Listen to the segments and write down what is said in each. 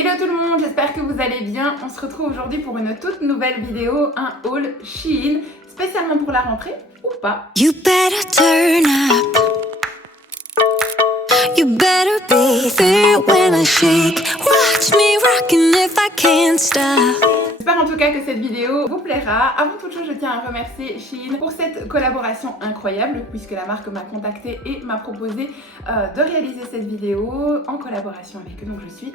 Hello tout le monde, j'espère que vous allez bien. On se retrouve aujourd'hui pour une toute nouvelle vidéo, un haul Shein, spécialement pour la rentrée ou pas. You better turn up. You better be there when I shake. Watch me rockin' if I can't stop. J'espère en tout cas que cette vidéo vous plaira. Avant toute chose, je tiens à remercier Shein pour cette collaboration incroyable puisque la marque m'a contactée et m'a proposé de réaliser cette vidéo en collaboration avec eux. Donc je suis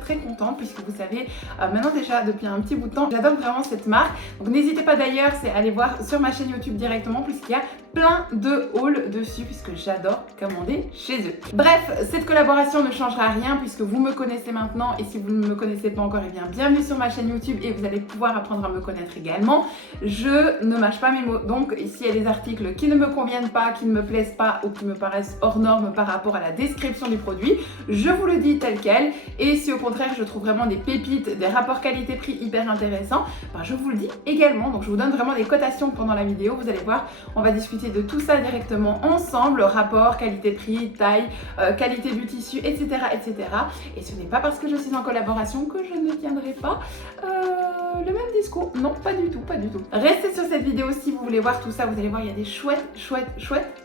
très contente puisque vous savez maintenant déjà depuis un petit bout de temps, j'adore vraiment cette marque. Donc n'hésitez pas d'ailleurs, c'est aller voir sur ma chaîne YouTube directement puisqu'il y a plein de hauls dessus puisque j'adore commander chez eux. Bref, cette collaboration ne changera rien puisque vous me connaissez maintenant et si vous ne me connaissez pas encore, eh bien bienvenue sur ma chaîne YouTube et vous allez pouvoir apprendre à me connaître également. Je ne mâche pas mes mots, donc s'il y a des articles qui ne me conviennent pas, qui ne me plaisent pas ou qui me paraissent hors normes par rapport à la description du produit, je vous le dis tel quel. Et si au contraire je trouve vraiment des pépites, des rapports qualité-prix hyper intéressants, ben je vous le dis également. Donc je vous donne vraiment des cotations pendant la vidéo, vous allez voir, on va discuter de tout ça directement ensemble, rapport, qualité-prix, taille, qualité du tissu, etc. etc. Et ce n'est pas parce que je suis en collaboration que je ne tiendrai pas le même discours. Non, pas du tout, pas du tout. Restez sur cette vidéo si vous voulez voir tout ça. Vous allez voir, il y a des chouettes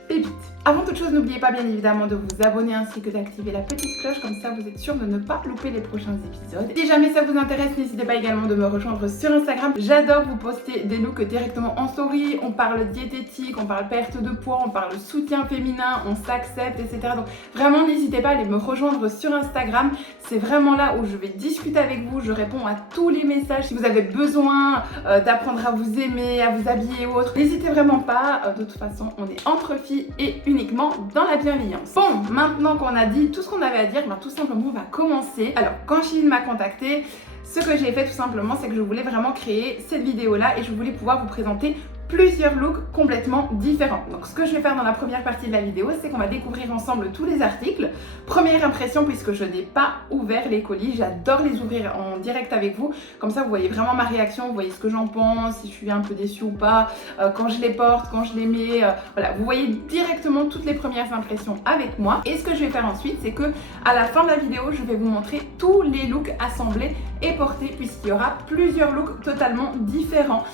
pépites. Avant toute chose, n'oubliez pas bien évidemment de vous abonner ainsi que d'activer la petite cloche. Comme ça, vous êtes sûr de ne pas louper les prochains épisodes. Si jamais ça vous intéresse, n'hésitez pas également de me rejoindre sur Instagram. J'adore vous poster des looks directement en story. On parle diététique, on parle perte de poids, on parle soutien féminin, on s'accepte, etc. Donc vraiment, n'hésitez pas à aller me rejoindre sur Instagram. C'est vraiment là où je vais discuter avec vous. Je réponds à tous les messages. Si vous avez besoin d'apprendre à vous aimer, à vous habiller ou autre, n'hésitez vraiment pas. De toute façon, on est entre filles et uniquement dans la bienveillance. Bon, maintenant qu'on a dit tout ce qu'on avait à dire, ben, tout simplement on va commencer. Alors, quand Shein m'a contacté, ce que j'ai fait tout simplement, c'est que je voulais vraiment créer cette vidéo-là et je voulais pouvoir vous présenter plusieurs looks complètement différents. Donc ce que je vais faire dans la première partie de la vidéo, c'est qu'on va découvrir ensemble tous les articles. Première impression, puisque je n'ai pas ouvert les colis, j'adore les ouvrir en direct avec vous. Comme ça, vous voyez vraiment ma réaction, vous voyez ce que j'en pense, si je suis un peu déçue ou pas, quand je les porte, quand je les mets. Voilà, vous voyez directement toutes les premières impressions avec moi. Et ce que je vais faire ensuite, c'est que à la fin de la vidéo, je vais vous montrer tous les looks assemblés et portés, puisqu'il y aura plusieurs looks totalement différents.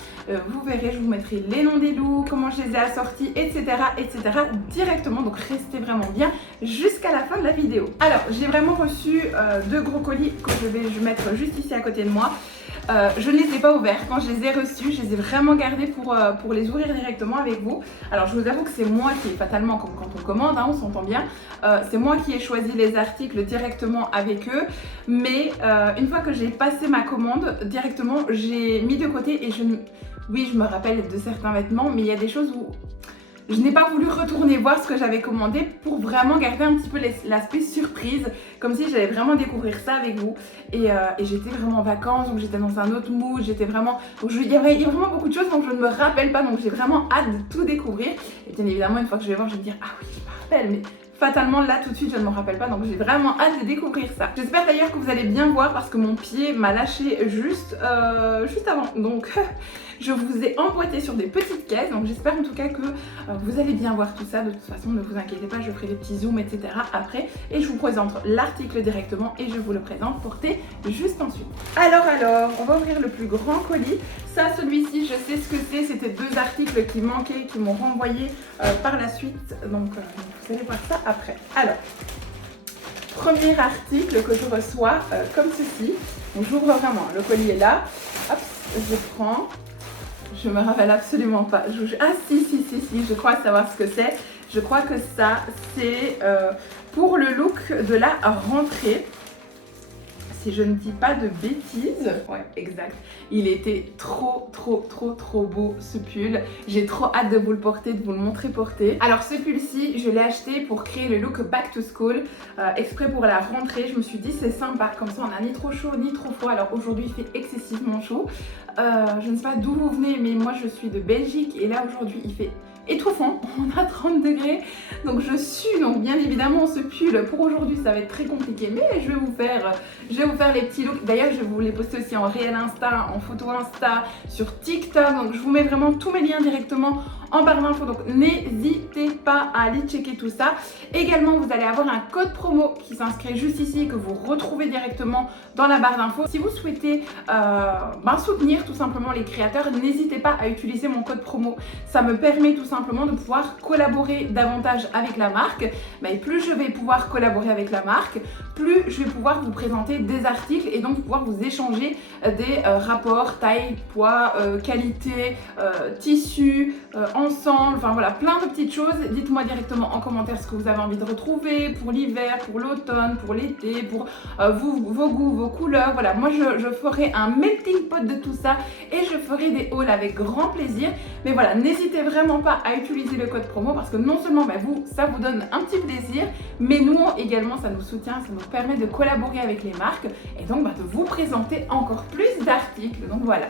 Vous verrez, je vous mettrai les noms des looks, comment je les ai assortis, etc. directement. Donc restez vraiment bien jusqu'à la fin de la vidéo. Alors, j'ai vraiment reçu deux gros colis que je vais mettre juste ici à côté de moi. Je ne les ai pas ouverts. Quand je les ai reçus, je les ai vraiment gardés pour les ouvrir directement avec vous. Alors je vous avoue que c'est moi qui ai fatalement, comme quand on commande, hein, on s'entend bien, c'est moi qui ai choisi les articles directement avec eux. Mais une fois que j'ai passé ma commande, directement j'ai mis de côté et oui, je me rappelle de certains vêtements, mais il y a des choses où je n'ai pas voulu retourner voir ce que j'avais commandé pour vraiment garder un petit peu l'aspect surprise, comme si j'allais vraiment découvrir ça avec vous. Et j'étais vraiment en vacances, donc j'étais dans un autre mood, j'étais vraiment... Il y a vraiment beaucoup de choses dont je ne me rappelle pas, donc j'ai vraiment hâte de tout découvrir. Et bien évidemment, une fois que je vais voir, je vais me dire, ah oui, je me rappelle, mais... Fatalement là tout de suite je ne m'en rappelle pas, donc j'ai vraiment hâte de découvrir ça. J'espère d'ailleurs que vous allez bien voir parce que mon pied m'a lâché juste avant, donc je vous ai emboîté sur des petites caisses, donc j'espère en tout cas que vous allez bien voir tout ça. De toute façon ne vous inquiétez pas, je ferai des petits zooms etc après et je vous présente l'article directement et je vous le présente porté juste ensuite. Alors on va ouvrir le plus grand colis. Ça, celui-ci, je sais ce que c'est, c'était deux articles qui manquaient, qui m'ont renvoyé par la suite, donc vous allez voir ça après. Alors, premier article que je reçois comme ceci, donc j'ouvre vraiment, le colis est là, hop, je prends, je me rappelle absolument pas, ah si, je crois savoir ce que c'est, je crois que ça c'est pour le look de la rentrée. Si je ne dis pas de bêtises, ouais exact, il était trop beau ce pull, j'ai trop hâte de vous le porter, de vous le montrer porté. Alors ce pull-ci, je l'ai acheté pour créer le look back to school, exprès pour la rentrée. Je me suis dit c'est sympa, comme ça on a ni trop chaud ni trop froid. Alors aujourd'hui il fait excessivement chaud, je ne sais pas d'où vous venez mais moi je suis de Belgique et là aujourd'hui il fait étouffant, on a 30 degrés, donc je sue, donc bien évidemment ce pull pour aujourd'hui ça va être très compliqué, mais je vais vous faire les petits looks. D'ailleurs je vais vous les poster aussi en réel Insta, en photo Insta, sur TikTok, donc je vous mets vraiment tous mes liens directement en barre d'infos, donc n'hésitez pas à aller checker tout ça. Également vous allez avoir un code promo qui s'inscrit juste ici et que vous retrouvez directement dans la barre d'infos. Si vous souhaitez soutenir tout simplement les créateurs, n'hésitez pas à utiliser mon code promo. Ça me permet tout simplement de pouvoir collaborer davantage avec la marque. Et plus je vais pouvoir collaborer avec la marque, plus je vais pouvoir vous présenter des articles et donc pouvoir vous échanger des rapports taille, poids, qualité, tissu, ensemble, enfin voilà, plein de petites choses. Dites-moi directement en commentaire ce que vous avez envie de retrouver pour l'hiver, pour l'automne, pour l'été, pour vos goûts, vos couleurs. Voilà, moi je ferai un melting pot de tout ça et je ferai des hauls avec grand plaisir. Mais voilà, n'hésitez vraiment pas à utiliser le code promo parce que non seulement ça vous donne un petit plaisir, mais nous également ça nous soutient, ça nous permet de collaborer avec les marques et donc de vous présenter encore plus d'articles. Donc voilà.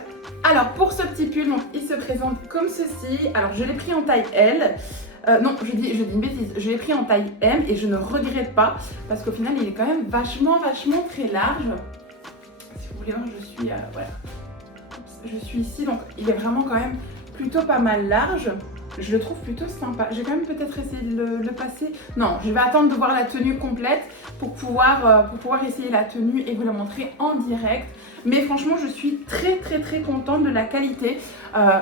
Alors pour ce petit pull, donc, il se présente comme ceci. Alors je l'ai pris en taille L. Non, je dis une bêtise, je l'ai pris en taille M et je ne regrette pas parce qu'au final il est quand même vachement très large. Si vous voulez voir, voilà. Je suis ici, donc il est vraiment quand même plutôt pas mal large. Je le trouve plutôt sympa. J'ai quand même peut-être essayé de le passer. Non, je vais attendre de voir la tenue complète pour pouvoir essayer la tenue et vous la montrer en direct. Mais franchement, je suis très contente de la qualité.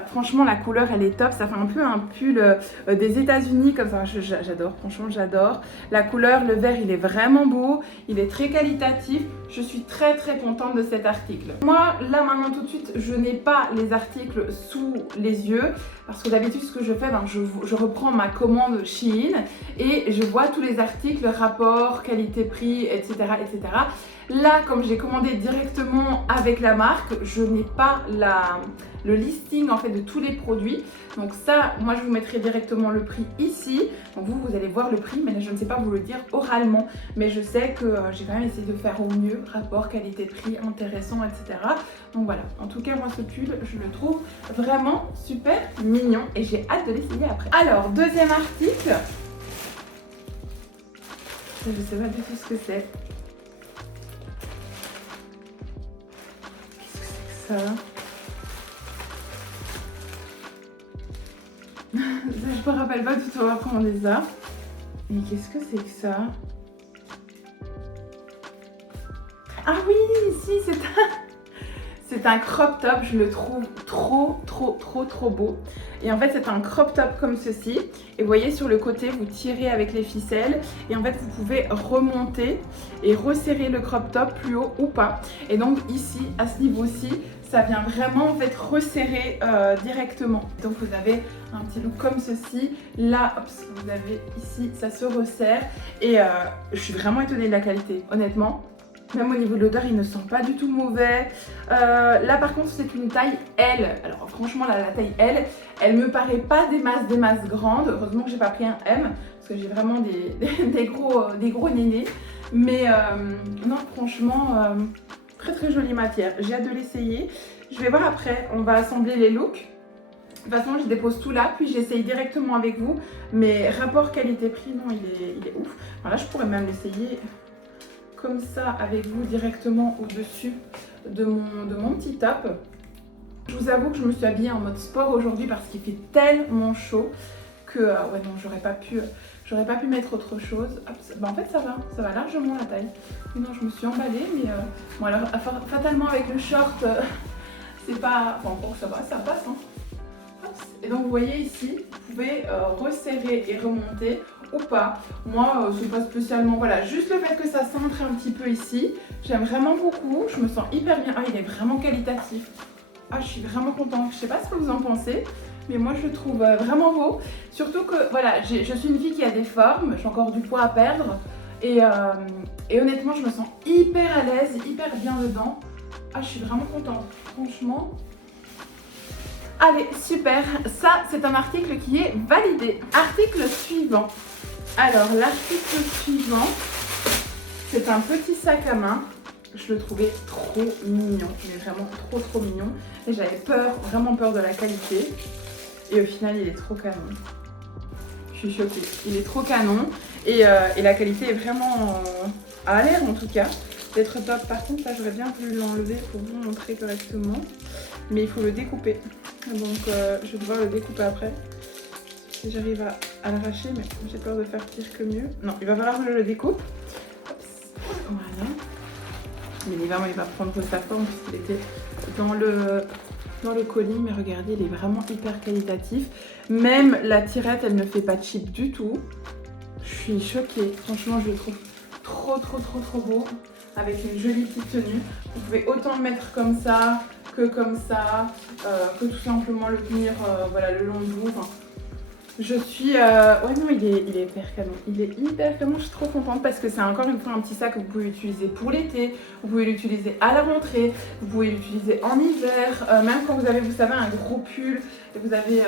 Franchement, la couleur, elle est top. Ça fait un peu un pull des États-Unis comme ça. J'adore, franchement, j'adore. La couleur, le vert, il est vraiment beau. Il est très qualitatif. Je suis très contente de cet article. Moi, là, maintenant, tout de suite, je n'ai pas les articles sous les yeux. Parce que d'habitude, ce que je fais, je reprends ma commande Shein et je vois tous les articles, rapport, qualité-prix, etc. Là, comme j'ai commandé directement avec la marque, je n'ai pas le listing en fait de tous les produits. Donc ça, moi je vous mettrai directement le prix ici. Donc vous allez voir le prix, mais là je ne sais pas vous le dire oralement. Mais je sais que j'ai quand même essayé de faire au mieux, rapport, qualité-prix, intéressant, etc. Donc voilà, en tout cas moi ce pull, je le trouve vraiment super mignon et j'ai hâte de l'essayer après. Alors, deuxième article. Je ne sais pas du tout ce que c'est. Ça. Je me rappelle pas du tout avoir commandé ça. Mais qu'est-ce que c'est que ça? Ah oui, si, c'est un crop top, je le trouve trop beau. Et en fait c'est un crop top comme ceci. Et vous voyez sur le côté, vous tirez avec les ficelles. Et en fait vous pouvez remonter et resserrer le crop top plus haut ou pas. Et donc ici, à ce niveau-ci, ça vient vraiment en fait resserrer directement. Donc vous avez un petit look comme ceci. Là, hop, vous avez ici, ça se resserre. Et je suis vraiment étonnée de la qualité, honnêtement. Même au niveau de l'odeur, il ne sent pas du tout mauvais. Là par contre, c'est une taille L. Alors franchement, la taille L, elle me paraît pas des masses grandes. Heureusement que j'ai pas pris un M, parce que j'ai vraiment des gros nénés. Mais non, franchement, très jolie matière. J'ai hâte de l'essayer. Je vais voir après, on va assembler les looks. De toute façon, je dépose tout là, puis j'essaye directement avec vous. Mais rapport qualité-prix, non, il est ouf. Alors là, je pourrais même l'essayer comme ça avec vous directement au-dessus de mon petit top. Je vous avoue que je me suis habillée en mode sport aujourd'hui parce qu'il fait tellement chaud que ouais non, j'aurais pas pu mettre autre chose. Hop, en fait ça va largement la taille. Non, je me suis emballée, mais bon alors fatalement avec le short c'est pas, bon ça va, ça passe hein. Hop. Et donc vous voyez ici, vous pouvez resserrer et remonter ou pas. Moi, c'est pas spécialement, voilà, juste le fait que ça centre un petit peu ici, j'aime vraiment beaucoup, je me sens hyper bien. Ah, il est vraiment qualitatif. Ah, je suis vraiment contente. Je sais pas ce que vous en pensez, mais moi je le trouve vraiment beau. Surtout que, voilà, je suis une fille qui a des formes, j'ai encore du poids à perdre. Et honnêtement, je me sens hyper à l'aise, hyper bien dedans. Ah, je suis vraiment contente, franchement. Allez, super, ça c'est un article qui est validé. Article suivant. Alors, l'article suivant, c'est un petit sac à main. Je le trouvais trop mignon, mais vraiment trop mignon. Et j'avais peur, vraiment peur de la qualité. Et au final, il est trop canon. suis choquée. Il est trop canon et la qualité est vraiment à l'air en tout cas d'être top. Par contre, là, j'aurais bien voulu l'enlever pour vous montrer correctement, mais il faut le découper. Donc, je vais devoir le découper après. Si j'arrive à l'arracher, mais j'ai peur de faire pire que mieux. Non, il va falloir que je le découpe. Voilà. Bien évidemment, il va prendre sa forme puisqu'il était dans le colis, mais regardez, il est vraiment hyper qualitatif. Même la tirette, elle ne fait pas cheap du tout. Je suis choquée. Franchement, je le trouve trop beau. Avec une jolie petite tenue. Vous pouvez autant le mettre comme ça, que tout simplement le tenir voilà, le long de vous. Enfin, je suis... Ouais non, il est hyper canon. Il est hyper canon, je suis trop contente parce que c'est encore une fois un petit sac que vous pouvez utiliser pour l'été, vous pouvez l'utiliser à la rentrée, vous pouvez l'utiliser en hiver, même quand vous avez, vous savez, un gros pull et vous avez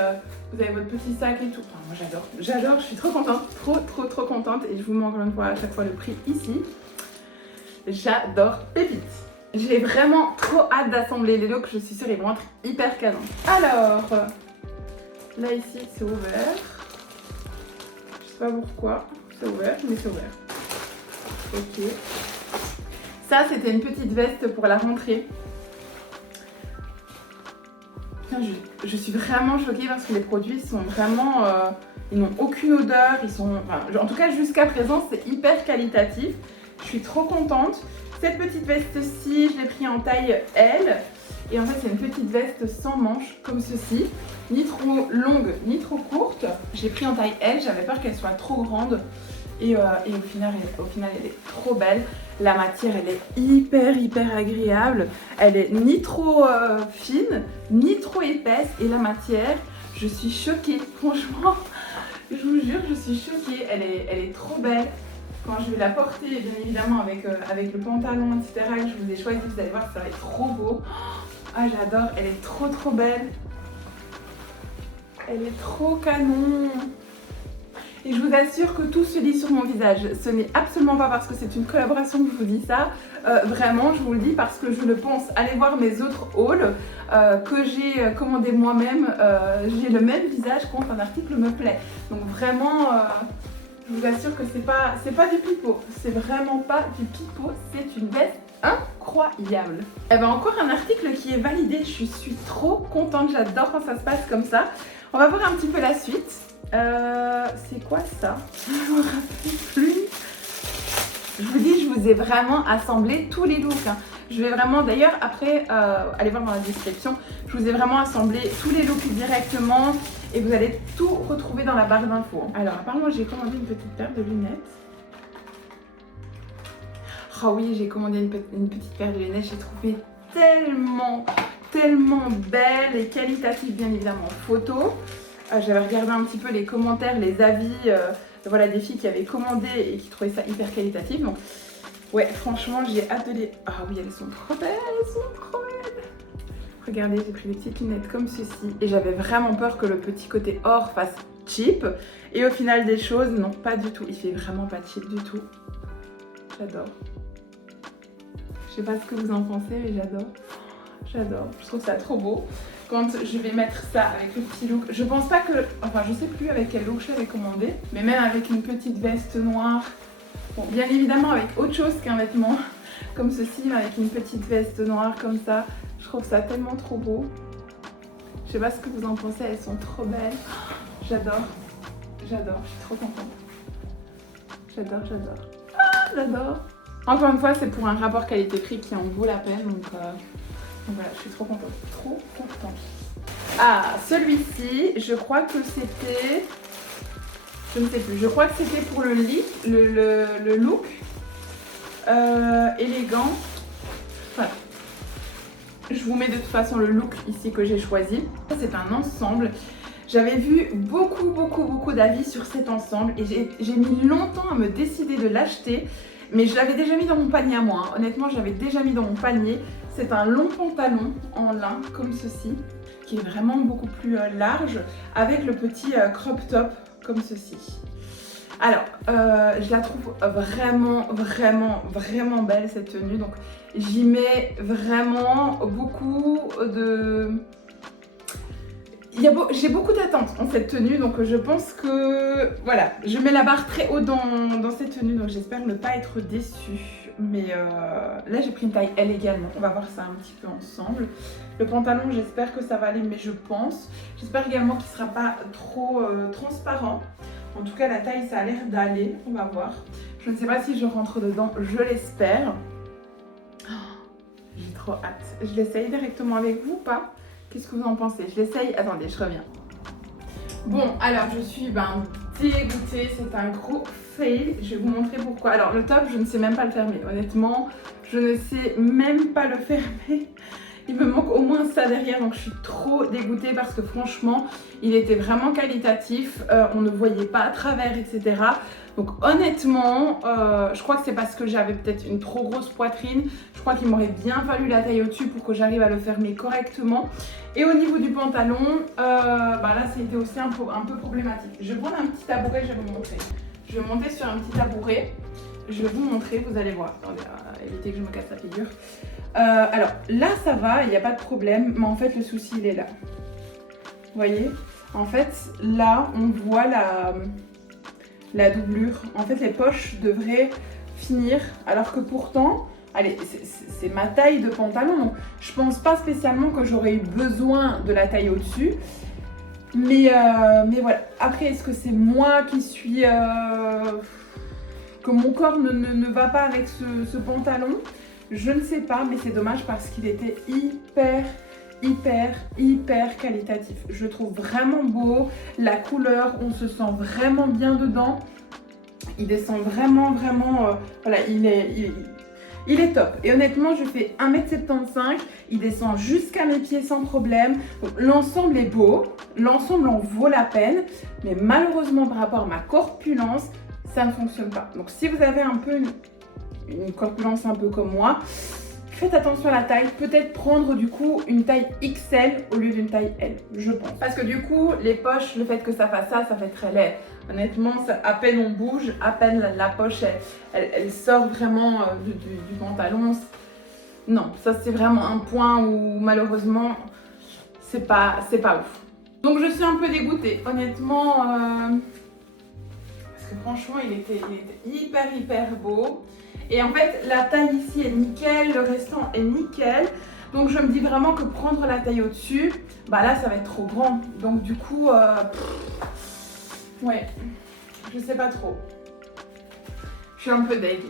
votre petit sac et tout. Enfin, moi j'adore, je suis trop contente, trop contente et je vous mets encore une fois à chaque fois le prix ici. J'adore Pépite. J'ai vraiment trop hâte d'assembler les looks, je suis sûre ils vont être hyper canons. Alors, là ici c'est ouvert. Je sais pas pourquoi c'est ouvert, mais c'est ouvert. Ok. Ça c'était une petite veste pour la rentrée. Putain, je suis vraiment choquée parce que les produits sont vraiment... ils n'ont aucune odeur, ils sont... Enfin, en tout cas jusqu'à présent c'est hyper qualitatif. Je suis trop contente. Cette petite veste-ci, je l'ai pris en taille L. Et en fait, c'est une petite veste sans manches, comme ceci. Ni trop longue, ni trop courte. J'ai pris en taille L, j'avais peur qu'elle soit trop grande. Et au final, elle est trop belle. La matière, elle est hyper agréable. Elle est ni trop fine, ni trop épaisse. Et la matière, je suis choquée. Franchement, je vous jure, je suis choquée. Elle est trop belle. Quand je vais la porter, bien évidemment, avec le pantalon, etc., que je vous ai choisi, vous allez voir, ça va être trop beau. Ah, j'adore, elle est trop belle. Elle est trop canon. Et je vous assure que tout se lit sur mon visage. Ce n'est absolument pas parce que c'est une collaboration que je vous dis ça. Vraiment, je vous le dis parce que je le pense. Allez voir mes autres hauls que j'ai commandé moi-même. J'ai le même visage quand un article me plaît. Donc vraiment... je vous assure que c'est pas du pipeau, c'est vraiment pas du pipeau, c'est une veste incroyable. Et ben encore un article qui est validé, je suis trop contente, j'adore quand ça se passe comme ça. On va voir un petit peu la suite. C'est quoi ça? Je me rappelle plus. Je vous dis, je vous ai vraiment assemblé tous les looks. Hein. Je vais vraiment, d'ailleurs, après, allez voir dans la description, je vous ai vraiment assemblé tous les looks directement et vous allez tout retrouver dans la barre d'infos. Alors, apparemment, j'ai commandé une petite paire de lunettes. Oh oui, j'ai commandé une petite paire de lunettes, j'ai trouvé tellement belle et qualitative, bien évidemment, en photo. J'avais regardé un petit peu les commentaires, les avis, voilà, des filles qui avaient commandé et qui trouvaient ça hyper qualitatif. Donc, ouais, franchement, j'ai hâte de les... Ah oui, elles sont trop belles, Regardez, j'ai pris des petites lunettes comme ceci et j'avais vraiment peur que le petit côté or fasse cheap. Et au final des choses, non, pas du tout. Il fait vraiment pas cheap du tout. J'adore. Je sais pas ce que vous en pensez, mais j'adore. J'adore. Je trouve ça trop beau. Quand je vais mettre ça avec le petit look, je pense pas que... Enfin, je sais plus avec quel look je l'avais commandé, mais même avec une petite veste noire. Bon, bien évidemment avec autre chose qu'un vêtement comme ceci, mais avec une petite veste noire comme ça. Je trouve ça tellement trop beau. Je sais pas ce que vous en pensez, elles sont trop belles. J'adore. J'adore, je suis trop contente. J'adore. Ah, j'adore. Encore une fois, c'est pour un rapport qualité-prix qui en vaut la peine, donc voilà, je suis trop contente. Trop contente. Ah, celui-ci, je crois que c'était... Je ne sais plus, je crois que c'était pour le look élégant. Voilà. Je vous mets de toute façon le look ici que j'ai choisi. C'est un ensemble. J'avais vu beaucoup d'avis sur cet ensemble et j'ai mis longtemps à me décider de l'acheter. Mais je l'avais déjà mis dans mon panier à moi. Hein. Honnêtement, je l'avais déjà mis dans mon panier. C'est un long pantalon en lin comme ceci, qui est vraiment beaucoup plus large, avec le petit crop top comme ceci. Alors, je la trouve vraiment belle cette tenue. Donc, j'y mets vraiment beaucoup de... j'ai beaucoup d'attentes en cette tenue, donc je pense que voilà, je mets la barre très haut dans cette tenue, donc j'espère ne pas être déçue. Mais là j'ai pris une taille L également, on va voir ça un petit peu ensemble. Le pantalon, j'espère que ça va aller, mais je pense. J'espère également qu'il ne sera pas trop transparent. En tout cas, la taille, ça a l'air d'aller, on va voir. Je ne sais pas si je rentre dedans, je l'espère. J'ai trop hâte. Je l'essaye directement avec vous ou pas? Qu'est-ce que vous en pensez? Je l'essaye. Attendez, je reviens. Bon, alors je suis dégoûtée. C'est un gros fail. Je vais vous montrer pourquoi. Alors le top, je ne sais même pas le fermer. Honnêtement, je ne sais même pas le fermer. Il me manque au moins ça derrière, donc je suis trop dégoûtée parce que franchement, il était vraiment qualitatif. On ne voyait pas à travers, etc. Donc honnêtement, je crois que c'est parce que j'avais peut-être une trop grosse poitrine. Je crois qu'il m'aurait bien fallu la taille au-dessus pour que j'arrive à le fermer correctement. Et au niveau du pantalon, là c'était aussi un peu problématique. Je vais prendre un petit tabouret, je vais vous montrer. Je vais monter sur un petit tabouret. Je vais vous montrer, vous allez voir. Attendez, évitez que je me casse la figure. Alors là ça va, il n'y a pas de problème, mais en fait le souci il est là. Vous voyez? En fait là on voit la doublure. En fait les poches devraient finir, alors que pourtant, allez, c'est ma taille de pantalon, donc je pense pas spécialement que j'aurais eu besoin de la taille au-dessus. Mais voilà, après est-ce que c'est moi qui suis... que mon corps ne va pas avec ce pantalon? Je ne sais pas, mais c'est dommage parce qu'il était hyper qualitatif. Je le trouve vraiment beau. La couleur, on se sent vraiment bien dedans. Il descend vraiment, voilà, il est top. Et honnêtement, je fais 1m75. Il descend jusqu'à mes pieds sans problème. L'ensemble est beau. L'ensemble en vaut la peine. Mais malheureusement, par rapport à ma corpulence, ça ne fonctionne pas. Donc si vous avez un peu une corpulence un peu comme moi, faites attention à la taille, peut-être prendre du coup une taille XL au lieu d'une taille L, je pense. Parce que du coup, les poches, le fait que ça fasse ça fait très laid. Honnêtement, à peine on bouge, à peine la poche, elle sort vraiment du pantalon. Non, ça c'est vraiment un point où malheureusement, c'est pas ouf. Donc je suis un peu dégoûtée, honnêtement, parce que franchement, il était hyper beau. Et en fait, la taille ici est nickel, le restant est nickel. Donc je me dis vraiment que prendre la taille au-dessus, là ça va être trop grand. Donc du coup, ouais, je sais pas trop. Je suis un peu deg.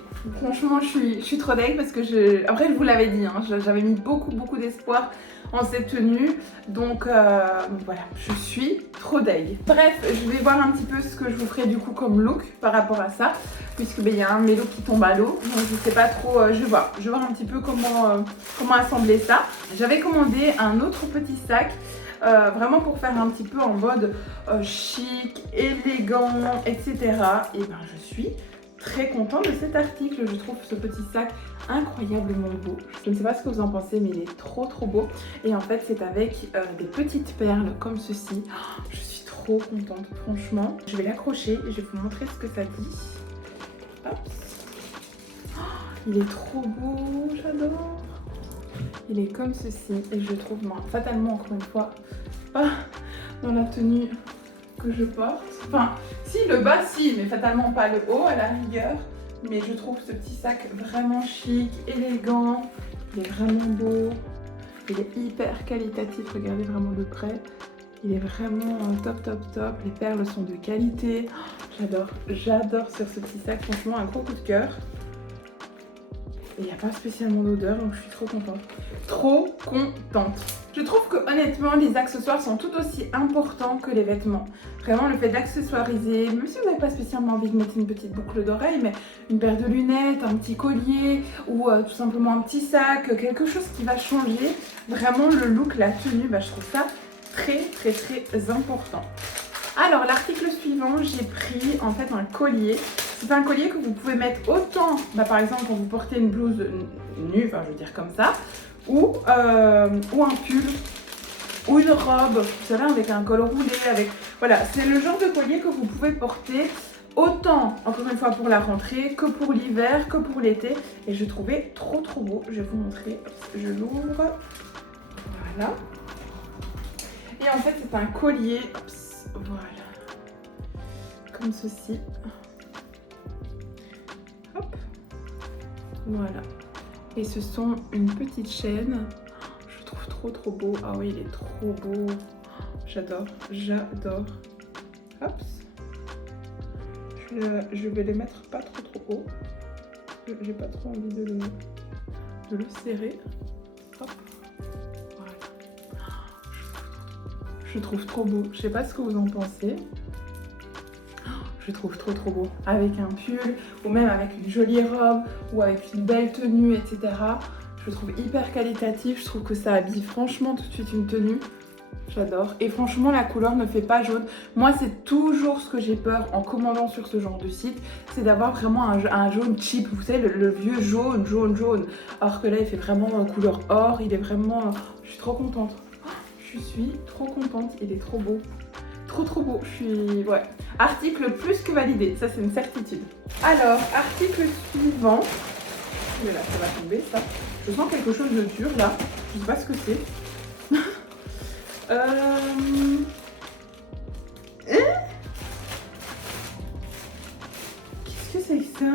Franchement, je suis trop deg parce que après je vous l'avais dit, hein, j'avais mis beaucoup d'espoir en cette tenue. Donc voilà, je suis trop deg. Bref, je vais voir un petit peu ce que je vous ferai du coup comme look par rapport à ça. Puisque il y a un de mes looks qui tombe à l'eau. Donc je sais pas trop, je vais voir un petit peu comment assembler ça. J'avais commandé un autre petit sac. Vraiment pour faire un petit peu en mode chic, élégant, etc. Et je suis très contente de cet article. Je trouve ce petit sac incroyablement beau. Je ne sais pas ce que vous en pensez, mais il est trop beau. Et en fait, c'est avec des petites perles comme ceci. Oh, je suis trop contente, franchement. Je vais l'accrocher et je vais vous montrer ce que ça dit. Hop. Oh, il est trop beau, j'adore. Il est comme ceci et je trouve fatalement, encore une fois, pas dans la tenue que je porte. Enfin, si, le bas, si, mais fatalement pas le haut à la rigueur. Mais je trouve ce petit sac vraiment chic, élégant. Il est vraiment beau. Il est hyper qualitatif, regardez vraiment de près. Il est vraiment top. Les perles sont de qualité. Oh, j'adore sur ce petit sac. Franchement, un gros coup de cœur. Et il n'y a pas spécialement d'odeur, donc je suis trop contente. Trop contente. Je trouve que honnêtement, les accessoires sont tout aussi importants que les vêtements. Vraiment, le fait d'accessoiriser, même si vous n'avez pas spécialement envie de mettre une petite boucle d'oreille, mais une paire de lunettes, un petit collier ou tout simplement un petit sac, quelque chose qui va changer. Vraiment, le look, la tenue, je trouve ça très important. Alors, l'article suivant, j'ai pris en fait un collier. C'est un collier que vous pouvez mettre autant, par exemple, quand vous portez une blouse nue, je veux dire comme ça, ou un pull, ou une robe, vous savez, avec un col roulé, voilà, c'est le genre de collier que vous pouvez porter autant, encore une fois, pour la rentrée, que pour l'hiver, que pour l'été. Et je trouvais trop beau. Je vais vous montrer, je l'ouvre, voilà. Et en fait, c'est un collier. Oups, voilà. Comme ceci. Hop. Voilà. Et ce sont une petite chaîne. Je trouve trop beau. Ah oui, il est trop beau. J'adore, j'adore. Hop. Je vais les mettre pas trop haut. J'ai pas trop envie de le serrer. Hop. Voilà. Je trouve trop beau. Je sais pas ce que vous en pensez. Je trouve trop beau. Avec un pull ou même avec une jolie robe ou avec une belle tenue, etc. Je le trouve hyper qualitatif. Je trouve que ça habille franchement tout de suite une tenue. J'adore. Et franchement, la couleur ne fait pas jaune. Moi, c'est toujours ce que j'ai peur en commandant sur ce genre de site. C'est d'avoir vraiment un jaune cheap. Vous savez, le vieux jaune. Alors que là, il fait vraiment couleur or. Il est vraiment... Je suis trop contente. Je suis trop contente. Il est trop beau. Trop beau. Je suis... Ouais. Article plus que validé. Ça, c'est une certitude. Alors, article suivant. Mais là, ça va tomber, ça. Je sens quelque chose de dur, là. Je sais pas ce que c'est. Qu'est-ce que c'est que ça?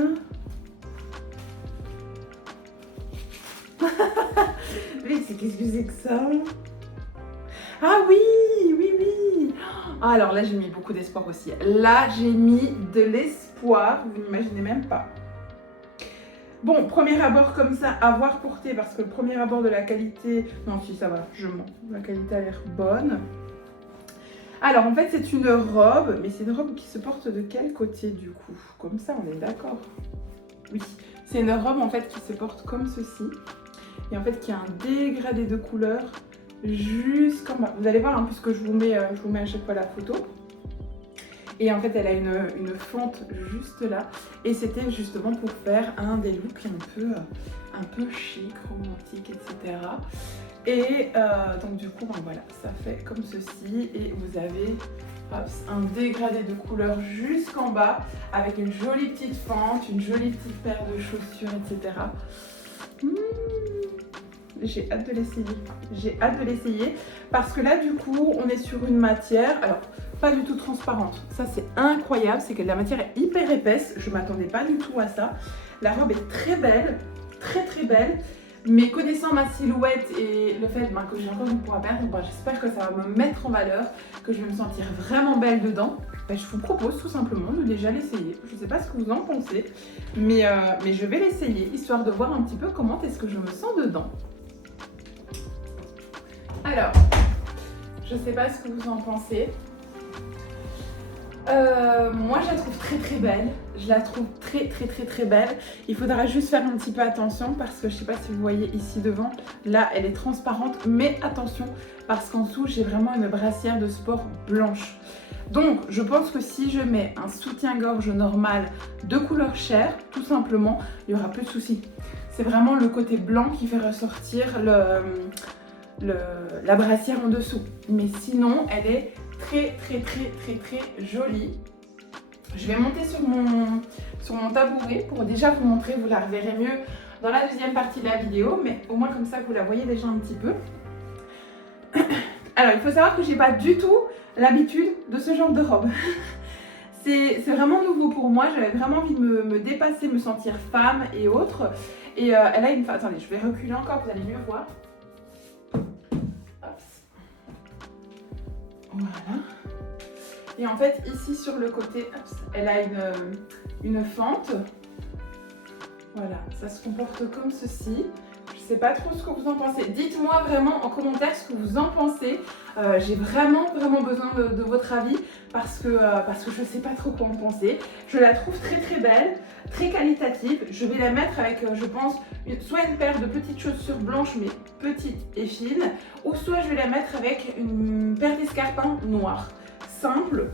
Mais qu'est-ce que c'est que ça? Ah oui. Ah, alors là, j'ai mis beaucoup d'espoir aussi. Là, j'ai mis de l'espoir. Vous n'imaginez même pas. Bon, premier abord comme ça, à voir porter, parce que le premier abord de la qualité... Non, si, ça va, je mens. La qualité a l'air bonne. Alors, en fait, c'est une robe, mais c'est une robe qui se porte de quel côté, du coup? Comme ça, on est d'accord? Oui, c'est une robe, en fait, qui se porte comme ceci. Et en fait, qui a un dégradé de couleur jusqu'en bas. Vous allez voir, hein, puisque je vous mets à chaque fois la photo. Et en fait, elle a une fente juste là. Et c'était justement pour faire un des looks un peu chic, romantique, etc. Et donc du coup, ben voilà, ça fait comme ceci. Et vous avez un dégradé de couleur jusqu'en bas avec une jolie petite fente, une jolie petite paire de chaussures, etc. J'ai hâte de l'essayer. J'ai hâte de l'essayer parce que là, du coup, on est sur une matière... Alors, pas du tout transparente. Ça, c'est incroyable. C'est que la matière est hyper épaisse. Je ne m'attendais pas du tout à ça. La robe est très belle. Très belle. Mais connaissant ma silhouette et le fait que j'ai encore une peau à perdre, j'espère que ça va me mettre en valeur, que je vais me sentir vraiment belle dedans. Je vous propose tout simplement de déjà l'essayer. Je ne sais pas ce que vous en pensez, mais je vais l'essayer, histoire de voir un petit peu comment est-ce que je me sens dedans. Alors, je ne sais pas ce que vous en pensez. Moi je la trouve très belle. Je la trouve très belle. Il faudra juste faire un petit peu attention parce que je sais pas si vous voyez ici devant, là elle est transparente, mais attention parce qu'en dessous j'ai vraiment une brassière de sport blanche. Donc je pense que si je mets un soutien-gorge normal de couleur chair, tout simplement, il n'y aura plus de soucis. C'est vraiment le côté blanc qui fait ressortir la brassière en dessous. Mais sinon elle est très jolie. Je vais monter sur mon tabouret pour déjà vous montrer, vous la reverrez mieux dans la deuxième partie de la vidéo, mais au moins comme ça vous la voyez déjà un petit peu. Alors il faut savoir que j'ai pas du tout l'habitude de ce genre de robe. C'est vraiment nouveau pour moi, j'avais vraiment envie de me dépasser, me sentir femme et autres. Et elle a une... Attendez, je vais reculer encore, vous allez mieux voir. Voilà. Et en fait, ici sur le côté, elle a une fente. Voilà, ça se comporte comme ceci. Je sais pas trop ce que vous en pensez. Dites-moi vraiment en commentaire ce que vous en pensez. J'ai vraiment besoin de votre avis parce que je sais pas trop quoi en penser. Je la trouve très belle, très qualitative. Je vais la mettre avec, je pense, soit une paire de petites chaussures blanches mais petites et fines, ou soit je vais la mettre avec une paire d'escarpins noirs, simple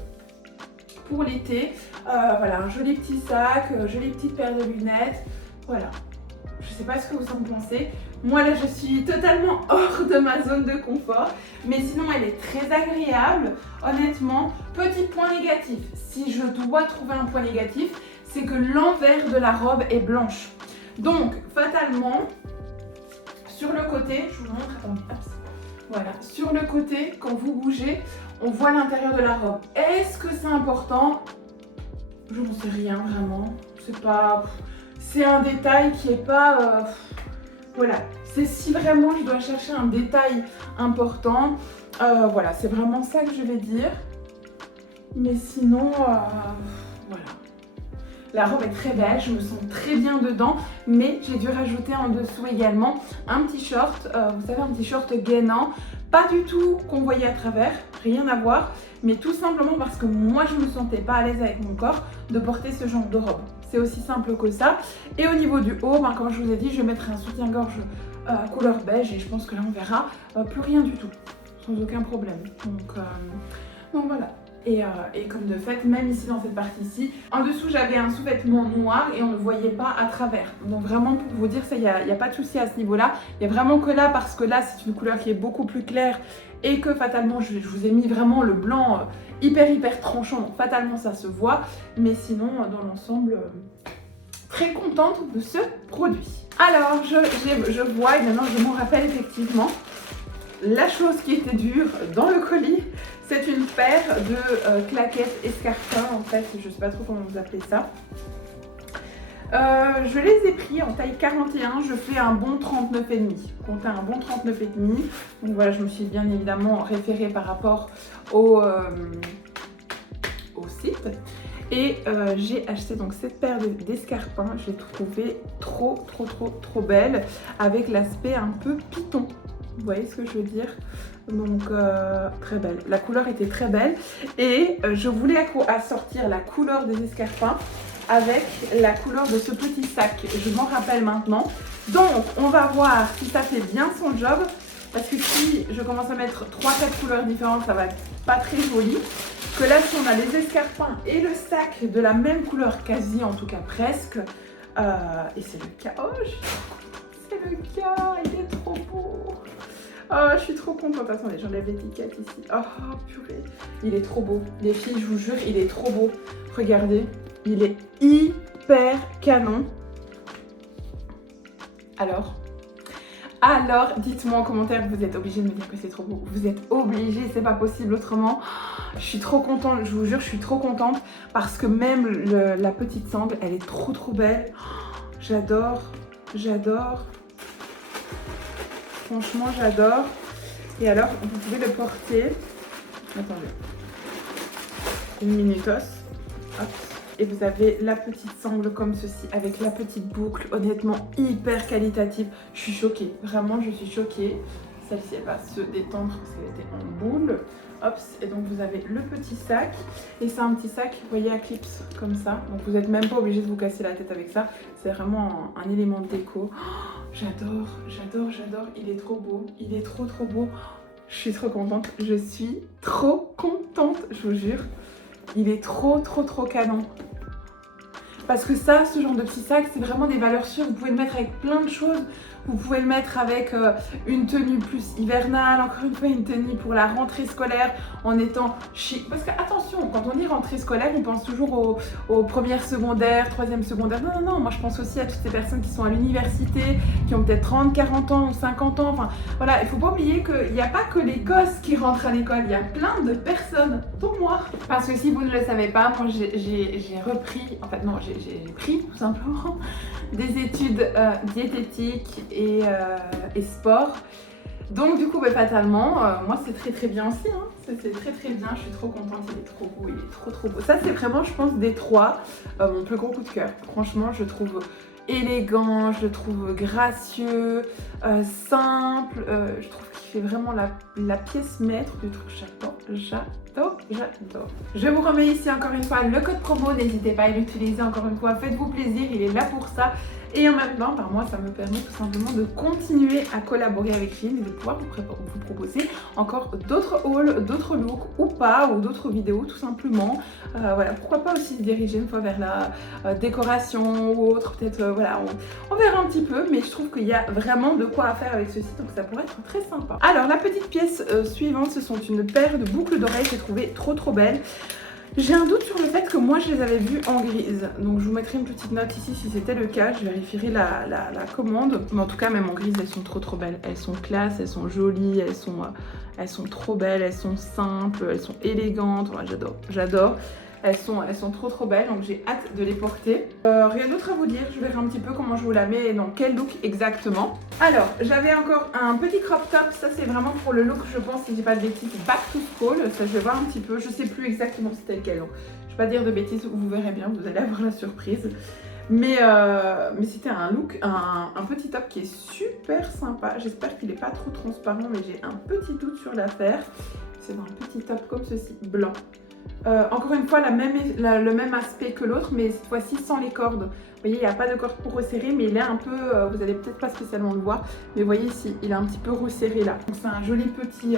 pour l'été. Voilà, un joli petit sac, jolie petite paire de lunettes. Voilà. Je sais pas ce que vous en pensez. Moi là je suis totalement hors de ma zone de confort. Mais sinon elle est très agréable. Honnêtement, petit point négatif. Si je dois trouver un point négatif, c'est que l'envers de la robe est blanche. Donc fatalement, sur le côté, je vous montre, attendez, Voilà, sur le côté, quand vous bougez, on voit l'intérieur de la robe. Est-ce que c'est important? Je n'en sais rien vraiment. C'est pas... C'est un détail qui est pas... Voilà, c'est si vraiment je dois chercher un détail important. Voilà, c'est vraiment ça que je vais dire. Mais sinon, voilà. La robe est très belle, je me sens très bien dedans, mais j'ai dû rajouter en dessous également un petit short, vous savez, un petit short gainant, pas du tout qu'on voyait à travers, rien à voir, mais tout simplement parce que moi je me sentais pas à l'aise avec mon corps de porter ce genre de robe. C'est aussi simple que ça. Et au niveau du haut, ben, comme je vous ai dit, je mettrai un soutien-gorge couleur beige et je pense que là on verra plus rien du tout, sans aucun problème. Donc voilà. Et comme de fait, même ici dans cette partie-ci, en dessous j'avais un sous-vêtement noir et on ne voyait pas à travers. Donc vraiment pour vous dire ça, il n'y a pas de souci à ce niveau-là. Il n'y a vraiment que là parce que là c'est une couleur qui est beaucoup plus claire et que fatalement je vous ai mis vraiment le blanc hyper tranchant. Donc fatalement ça se voit. Mais sinon dans l'ensemble, très contente de ce produit. Alors je vois et maintenant je m'en rappelle effectivement. La chose qui était dure dans le colis, c'est une paire de claquettes escarpins, en fait, je sais pas trop comment vous appelez ça. Je les ai pris en taille 41, je fais un bon 39,5. Comptez un bon 39,5. Donc voilà, je me suis bien évidemment référée par rapport au site. Et j'ai acheté donc cette paire d'escarpins, je l'ai trouvée trop belle, avec l'aspect un peu python. Vous voyez ce que je veux dire? Donc très belle. La couleur était très belle et je voulais assortir la couleur des escarpins avec la couleur de ce petit sac. Je m'en rappelle maintenant. Donc on va voir si ça fait bien son job. Parce que si je commence à mettre 3-4 couleurs différentes, ça va être pas très joli. Que là, si on a les escarpins et le sac de la même couleur, quasi en tout cas presque. Et c'est le cas. Oh, c'est le cas. Il est trop beau. Oh, je suis trop contente. Attendez, j'enlève l'étiquette ici. Oh, purée. Il est trop beau. Les filles, je vous jure, il est trop beau. Regardez, il est hyper canon. Alors, dites-moi en commentaire, vous êtes obligés de me dire que c'est trop beau. Vous êtes obligés, c'est pas possible autrement. Je suis trop contente, je vous jure, je suis trop contente. Parce que même la petite sangle, elle est trop belle. J'adore. Franchement, j'adore. Et alors, vous pouvez le porter. Attendez. Une minutos. Hop. Et vous avez la petite sangle comme ceci, avec la petite boucle. Honnêtement, hyper qualitative. Je suis choquée. Vraiment, je suis choquée. Celle-ci, elle va se détendre parce qu'elle était en boule. Hop. Et donc, vous avez le petit sac. Et c'est un petit sac, vous voyez, à clips comme ça. Donc, vous n'êtes même pas obligé de vous casser la tête avec ça. C'est vraiment un élément de déco. J'adore. Il est trop beau. Il est trop beau. Je suis trop contente. Je suis trop contente, je vous jure. Il est trop canon. Parce que ça, ce genre de petit sac, c'est vraiment des valeurs sûres. Vous pouvez le mettre avec plein de choses. Vous pouvez le mettre avec une tenue plus hivernale, encore une fois une tenue pour la rentrée scolaire en étant chic. Parce que attention, quand on dit rentrée scolaire, on pense toujours aux premières secondaires, troisième secondaire. Non, moi je pense aussi à toutes ces personnes qui sont à l'université, qui ont peut-être 30, 40 ans ou 50 ans. Enfin voilà, il faut pas oublier qu'il n'y a pas que les gosses qui rentrent à l'école, il y a plein de personnes, dont moi. Parce que si vous ne le savez pas, moi j'ai pris tout simplement des études diététiques et sport. Donc du coup fatalement, moi c'est très bien aussi, hein. C'est très bien, je suis trop contente, il est trop beau, il est trop beau. Ça c'est vraiment, je pense, des trois, mon plus gros coup de cœur. Franchement, je trouve élégant, je le trouve gracieux, simple, je trouve qu'il fait vraiment la pièce maître du truc. J'adore. Je vous remets ici encore une fois le code promo, n'hésitez pas à l'utiliser encore une fois, faites-vous plaisir, il est là pour ça. Et en même temps, par moi, ça me permet tout simplement de continuer à collaborer avec Shein et de pouvoir vous proposer encore d'autres hauls, d'autres looks ou pas, ou d'autres vidéos tout simplement. Voilà, pourquoi pas aussi se diriger une fois vers la décoration ou autre, peut-être, voilà, on verra un petit peu, mais je trouve qu'il y a vraiment de quoi à faire avec ceci, donc ça pourrait être très sympa. Alors, la petite pièce suivante, ce sont une paire de boucles d'oreilles que j'ai trouvées trop belles. J'ai un doute sur le fait que moi je les avais vus en grise, donc je vous mettrai une petite note ici si c'était le cas, je vérifierai la commande. Mais en tout cas même en grise elles sont trop belles, elles sont classe, elles sont jolies, elles sont trop belles, elles sont simples, elles sont élégantes, ouais, j'adore. Elles sont trop belles, donc j'ai hâte de les porter. Rien d'autre à vous dire, je verrai un petit peu comment je vous la mets et dans quel look exactement. Alors, j'avais encore un petit crop top, ça c'est vraiment pour le look, je pense, si je dis pas de bêtises, back to school. Ça je vais voir un petit peu, je sais plus exactement c'était lequel, donc je vais pas dire de bêtises, vous verrez bien, vous allez avoir la surprise. Mais c'était un look, un petit top qui est super sympa. J'espère qu'il n'est pas trop transparent, mais j'ai un petit doute sur l'affaire. C'est un petit top comme ceci, blanc. Encore une fois, le même aspect que l'autre, mais cette fois-ci sans les cordes. Vous voyez, il n'y a pas de corde pour resserrer, mais il est un peu, vous allez peut-être pas spécialement le voir, mais vous voyez ici, il est un petit peu resserré là. Donc c'est un joli petit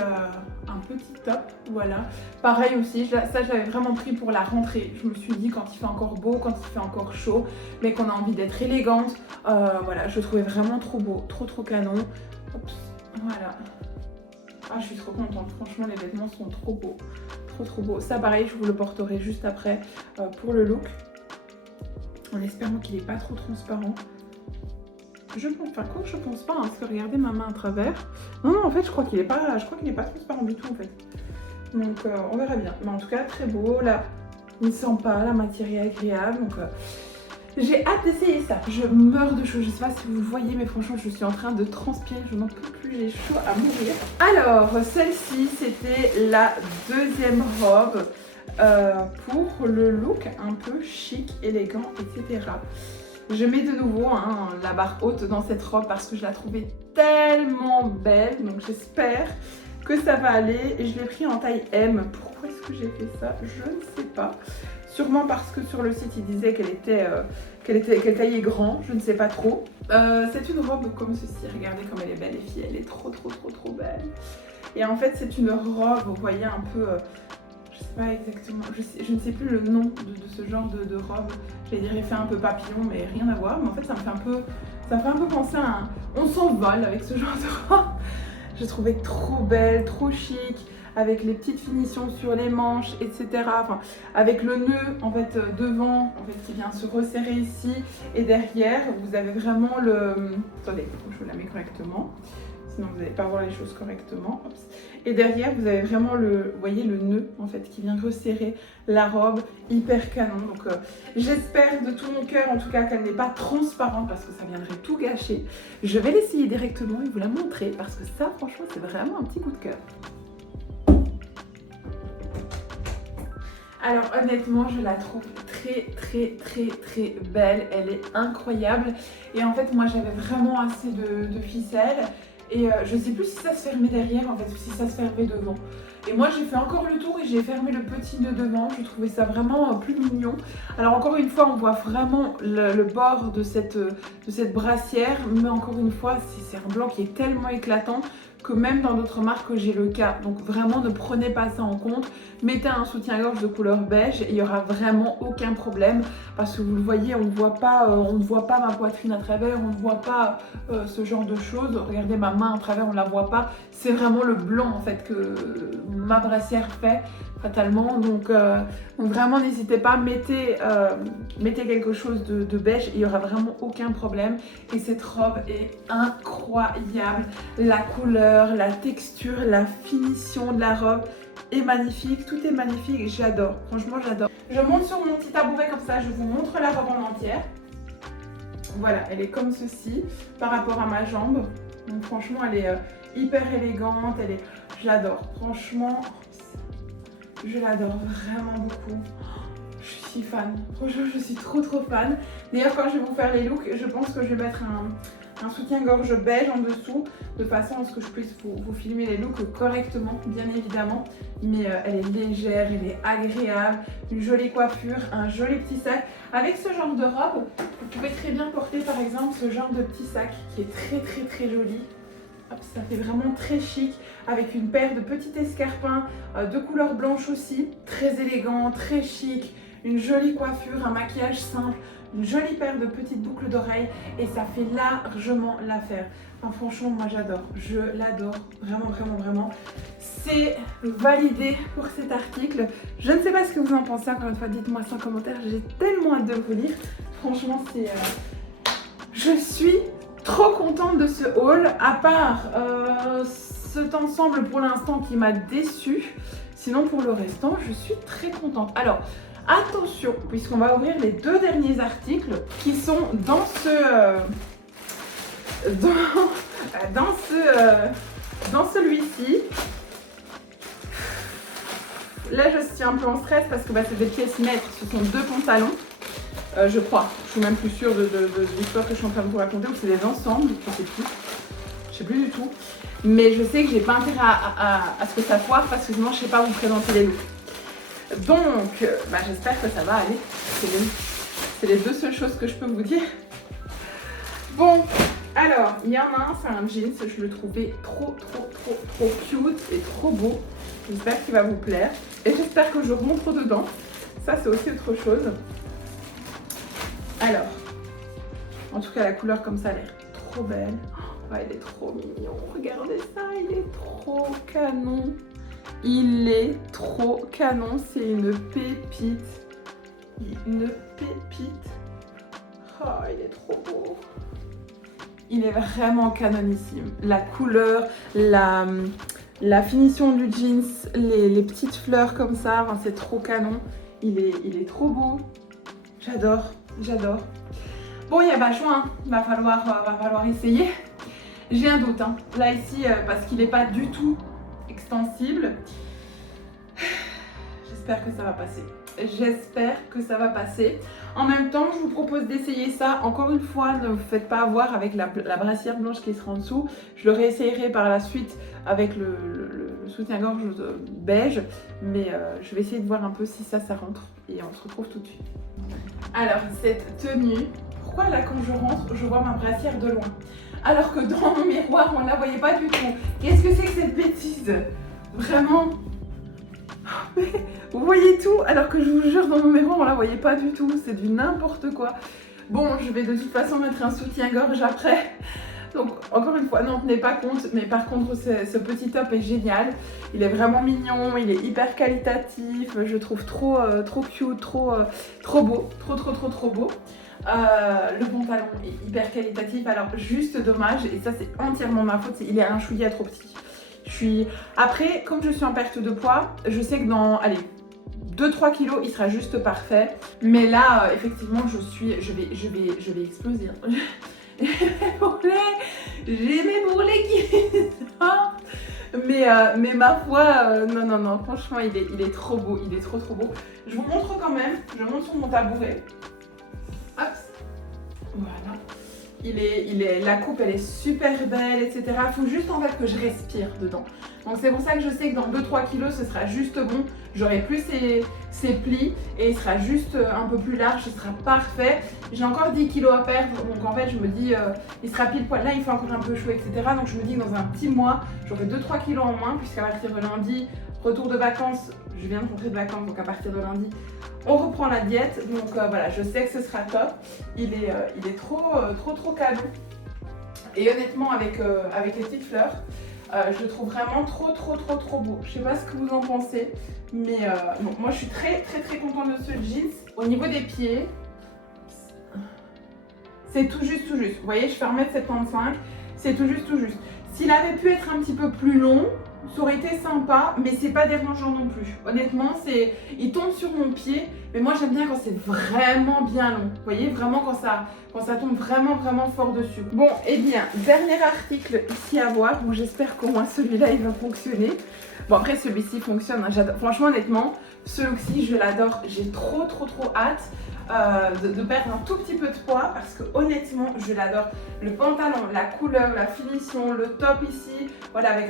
top, voilà. Pareil aussi, ça je l'avais vraiment pris pour la rentrée. Je me suis dit quand il fait encore beau, quand il fait encore chaud, mais qu'on a envie d'être élégante, voilà, je trouvais vraiment trop beau, trop canon. Oups, voilà. Ah, je suis trop contente, franchement les vêtements sont trop beaux. Trop beau. Ça pareil, je vous le porterai juste après pour le look. En espérant qu'il n'est pas trop transparent. Je pense pas, parce que regardez ma main à travers. Non, en fait, je crois qu'il n'est pas transparent du tout en fait. Donc on verra bien. Mais en tout cas, très beau. Là, il ne sent pas, la matière est agréable. Donc j'ai hâte d'essayer ça. Je meurs de chaud. Je sais pas si vous voyez, mais franchement, je suis en train de transpirer. Je n'en peux plus. J'ai chaud à mourir. Alors, celle-ci, c'était la deuxième robe pour le look un peu chic, élégant, etc. Je mets de nouveau la barre haute dans cette robe parce que je la trouvais tellement belle. Donc, j'espère que ça va aller. Et je l'ai pris en taille M. Pourquoi est-ce que j'ai fait ça? Je ne sais pas. Sûrement parce que sur le site, il disait qu'elle taillait grand, je ne sais pas trop. C'est une robe comme ceci, regardez comme elle est belle les filles, elle est trop belle. Et en fait, c'est une robe, vous voyez un peu, je sais pas exactement, je ne sais plus le nom de ce genre de robe. J'allais dire effet un peu papillon, mais rien à voir. Mais en fait, ça me fait un peu penser à on s'envole avec ce genre de robe. Je trouvais trop belle, trop chic, avec les petites finitions sur les manches, etc. Enfin, avec le nœud en fait devant, en fait qui vient se resserrer ici, et derrière vous avez vraiment le. Attendez, je vous la mets correctement, sinon vous n'allez pas voir les choses correctement. Oups. Et derrière vous avez vraiment vous voyez le nœud en fait qui vient resserrer la robe, hyper canon. Donc j'espère de tout mon cœur en tout cas qu'elle n'est pas transparente parce que ça viendrait tout gâcher. Je vais l'essayer directement et vous la montrer parce que ça franchement c'est vraiment un petit coup de cœur. Alors honnêtement je la trouve très belle, elle est incroyable et en fait moi j'avais vraiment assez de ficelle et je sais plus si ça se fermait derrière en fait ou si ça se fermait devant. Et moi j'ai fait encore le tour et j'ai fermé le petit nœud devant, je trouvais ça vraiment plus mignon. Alors encore une fois on voit vraiment le bord de cette brassière, mais encore une fois c'est un blanc qui est tellement éclatant que même dans d'autres marques j'ai le cas. Donc vraiment ne prenez pas ça en compte. Mettez un soutien-gorge de couleur beige et il n'y aura vraiment aucun problème parce que vous le voyez, on ne voit pas ma poitrine à travers, on ne voit pas ce genre de choses. Regardez ma main à travers, on ne la voit pas. C'est vraiment le blanc en fait que ma brassière fait fatalement. Donc vraiment n'hésitez pas, mettez quelque chose de beige, il n'y aura vraiment aucun problème. Et cette robe est incroyable. La couleur, la texture, la finition de la robe est magnifique, tout est magnifique, j'adore, franchement j'adore. Je monte sur mon petit tabouret comme ça, je vous montre la robe en entière. Voilà, elle est comme ceci par rapport à ma jambe. Donc franchement elle est hyper élégante, je l'adore, franchement je l'adore vraiment beaucoup. Je suis fan, franchement je suis trop fan. D'ailleurs quand je vais vous faire les looks, je pense que je vais mettre un soutien-gorge beige en dessous de façon à ce que je puisse vous filmer les looks correctement bien évidemment, mais elle est légère, elle est agréable, une jolie coiffure, un joli petit sac. Avec ce genre de robe, vous pouvez très bien porter par exemple ce genre de petit sac qui est très joli. Hop, ça fait vraiment très chic avec une paire de petits escarpins de couleur blanche aussi, très élégant, très chic, une jolie coiffure, un maquillage simple. une jolie paire de petites boucles d'oreilles et ça fait largement l'affaire. Enfin, franchement, moi j'adore, je l'adore, vraiment, vraiment, vraiment. C'est validé pour cet article. Je ne sais pas ce que vous en pensez, encore une fois, dites-moi ça en commentaire, j'ai tellement hâte de vous lire. Franchement, c'est... Je suis trop contente de ce haul, à part cet ensemble pour l'instant qui m'a déçue. Sinon, pour le restant, je suis très contente. Alors, attention, puisqu'on va ouvrir les 2 derniers articles qui sont dans dans celui-ci. Là, je suis un peu en stress parce que c'est des pièces nettes. Ce sont 2 pantalons, je crois. Je suis même plus sûre de l'histoire que je suis en train de vous raconter, ou c'est des ensembles, je sais plus du tout. Mais je sais que j'ai pas intérêt à ce que ça foire parce que sinon je sais pas vous présenter les looks. Donc, j'espère que ça va aller. C'est les 2 seules choses que je peux vous dire. Bon, alors, il y en a un, c'est un jeans. Je le trouvais trop cute et trop beau. J'espère qu'il va vous plaire. Et j'espère que je rentre dedans. Ça, c'est aussi autre chose. Alors, en tout cas, la couleur comme ça a l'air trop belle. Oh, il est trop mignon. Regardez ça, il est trop canon. Il est trop canon. C'est une pépite. Une pépite. Oh, il est trop beau. Il est vraiment canonissime. La couleur, la finition du jeans, les petites fleurs comme ça, c'est trop canon. Il est trop beau. J'adore, j'adore. Bon, il y a pas le choix, hein. Va falloir essayer. J'ai un doute, hein. Là ici, parce qu'il n'est pas du tout extensible. J'espère que ça va passer. J'espère que ça va passer. En même temps, je vous propose d'essayer ça. Encore une fois, ne vous faites pas avoir avec la brassière blanche qui sera en dessous. Je le réessayerai par la suite avec le soutien-gorge beige. Mais je vais essayer de voir un peu si ça rentre. Et on se retrouve tout de suite. Alors, cette tenue, pourquoi là quand je rentre, je vois ma brassière de loin? Alors que dans mon miroir, on ne la voyait pas du tout. Qu'est-ce que c'est que cette bêtise? Vraiment? Mais vous voyez tout, alors que je vous jure, dans mon miroir, on la voyait pas du tout. C'est du n'importe quoi. Bon, je vais de toute façon mettre un soutien-gorge après. Donc, encore une fois, n'en tenez pas compte. Mais par contre, ce petit top est génial. Il est vraiment mignon, il est hyper qualitatif. Je trouve trop cute, trop beau. Trop beau. Le pantalon est hyper qualitatif. Alors, juste dommage, et ça, c'est entièrement ma faute, il est un chouïa trop petit. Après, comme je suis en perte de poids, je sais que dans, 2-3 kilos, il sera juste parfait. Mais là, effectivement, je vais exploser. J'ai mes bourrelets qui sortent. Mais ma foi, non, franchement, il est trop beau. Il est trop beau. Je vous montre quand même. Je monte sur mon tabouret. Hop. Voilà. La coupe elle est super belle, etc. Il faut juste en fait que je respire dedans. Donc c'est pour ça que je sais que dans 2-3 kilos ce sera juste bon. J'aurai plus ces plis et il sera juste un peu plus large, ce sera parfait. J'ai encore 10 kilos à perdre, donc en fait je me dis il sera pile poil. Là il fait encore un peu chaud, etc. Donc je me dis que dans un petit mois j'aurai 2-3 kilos en moins, puisqu'à partir de lundi, retour de vacances, je viens de rentrer de vacances, donc à partir de lundi on reprend la diète. Donc voilà, je sais que ce sera top. Il est trop canon. Et honnêtement avec les petites fleurs, je le trouve vraiment trop beau. Je sais pas ce que vous en pensez, mais bon, moi je suis très contente de ce jeans. Au niveau des pieds, c'est tout juste. Vous voyez, je fais 1m75, c'est tout juste. S'il avait pu être un petit peu plus long, ça aurait été sympa, mais c'est pas dérangeant non plus. Honnêtement, il tombe sur mon pied, mais moi j'aime bien quand c'est vraiment bien long. Vous voyez, vraiment quand ça tombe vraiment fort dessus. Bon, et bien, dernier article ici à voir. Bon, j'espère qu'au moins celui-là il va fonctionner. Bon, après celui-ci fonctionne, hein. Franchement, honnêtement, ce look-ci je l'adore. J'ai trop hâte de perdre un tout petit peu de poids parce que honnêtement je l'adore. Le pantalon, la couleur, la finition, le top ici, voilà, avec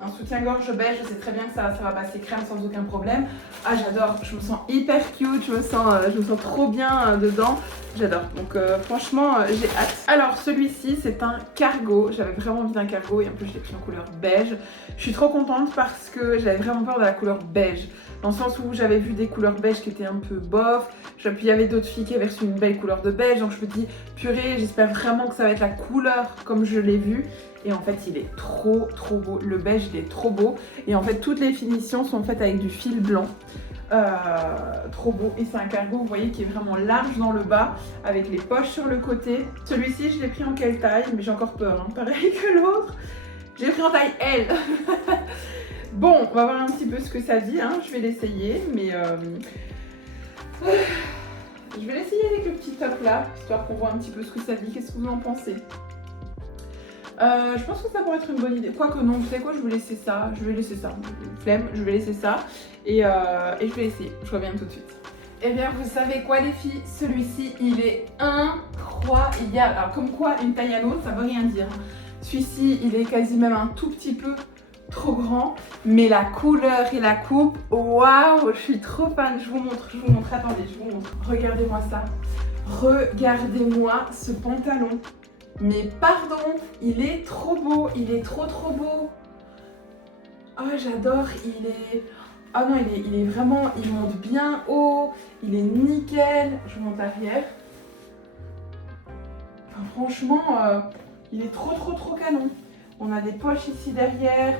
un soutien-gorge beige, je sais très bien que ça va passer crème sans aucun problème. Ah j'adore, je me sens hyper cute, je me sens trop bien dedans. J'adore, donc franchement j'ai hâte. Alors celui-ci c'est un cargo, j'avais vraiment envie d'un cargo et en plus je l'ai pris en couleur beige. Je suis trop contente parce que j'avais vraiment peur de la couleur beige. Dans le sens où j'avais vu des couleurs beige qui étaient un peu bof, puis il y avait d'autres filles qui avaient reçu une belle couleur de beige, donc je me dis purée, j'espère vraiment que ça va être la couleur comme je l'ai vu. Et en fait il est trop beau, le beige il est trop beau. Et en fait toutes les finitions sont faites avec du fil blanc. Trop beau, et c'est un cargo vous voyez qui est vraiment large dans le bas avec les poches sur le côté. Celui-ci je l'ai pris en quelle taille, mais j'ai encore peur, hein. Pareil que l'autre, j'ai pris en taille L. Bon, on va voir un petit peu ce que ça dit, hein. Je vais l'essayer, mais je vais l'essayer avec le petit top là, histoire qu'on voit un petit peu ce que ça dit. Qu'est-ce que vous en pensez? Je pense que ça pourrait être une bonne idée. Quoique non, vous savez quoi, je vais laisser ça. Flemme, je vais laisser ça. Et je vais essayer. Je reviens tout de suite. Eh bien, vous savez quoi les filles, celui-ci, il est incroyable. Alors comme quoi, une taille à l'autre, ça veut rien dire. Celui-ci, il est quasi même un tout petit peu trop grand. Mais la couleur et la coupe, waouh, je suis trop fan. Je vous montre. Attendez, je vous montre. Regardez-moi ça. Regardez-moi ce pantalon. Mais pardon, il est trop beau, il est trop beau. Oh j'adore, ah non, il est vraiment, il monte bien haut, il est nickel. Je monte l'arrière. Enfin, franchement, il est trop canon. On a des poches ici derrière.